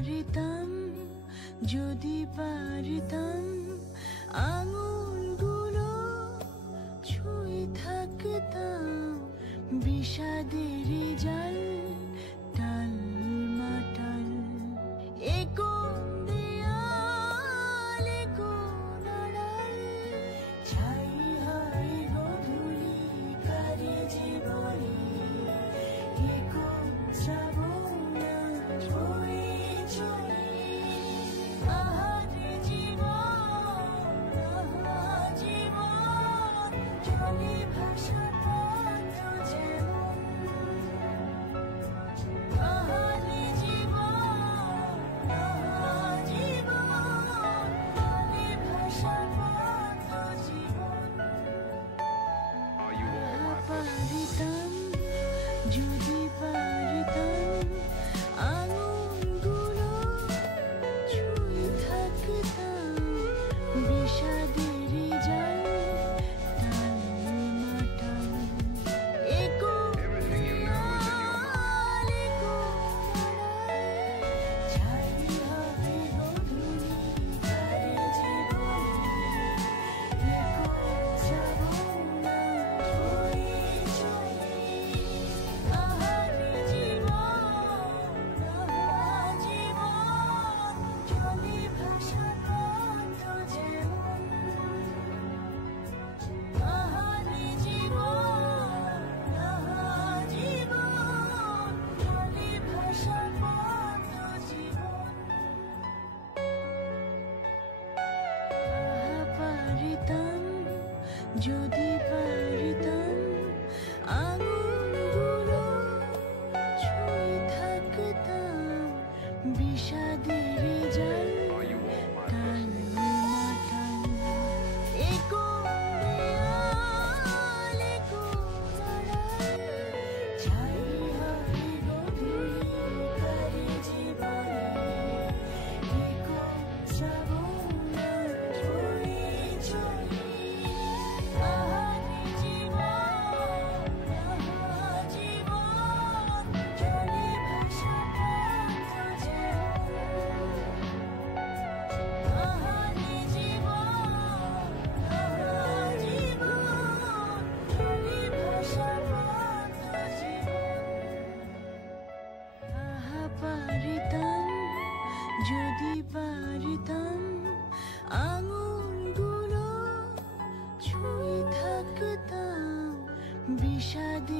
পারিতাম, যদি পারিতাম আঙুলগুলো ছুঁয়ে থাকতাম বিষাদেরই জাল টাল মাটাল। এ কোন দেয়াল, এ কোন আড়াল, ছাই হয় গধূলি কারে জীবনে। এ কোন শ্রাবণা বয়ে চলে, আহারে জীবন, আহা জীবন, জলে ভাসার পথ যেমন। আহারে জীবন, আহা জীবন, জলে ভাসার পথ জীবন। পারিতাম, যদি পারিতাম আঙুলগুলো ছুঁয়ে থাকতাম বিষাদেরই জাল টাল মাটাল। এ কোন দেয়াল, এ কোন আড়াল, ছাই হবে গধূলি কারে জীবনে। এ কোন শ্রাবণা বয়ে চলে, আহারে জীবন, আহা জীবন, জলে ভাসার পথ যেমন। আহারে জীবন, আহা জীবন, জলে ভাসার পথ জীবন। পারিতাম, যদি পারিতাম আঙুলগুলো ছুঁয়ে থাকতাম বিষাদেরই জাল টাল মাটাল। এ কোন দেয়াল, এ কোন আড়াল, ছাই হবে গধূলি কারে জীবনে। এ কোন শ্রাবণা বয়ে চলে, আহারে জীবন, আহা জীবন, জলে ভাসার পথ যেমন। আহারে জীবন, আহা জীবন, জলে ভাসার পথ জীবন। পারিতাম, যদি পারিতাম আঙুলগুলো ছুঁয়ে থাকতাম বিষাদে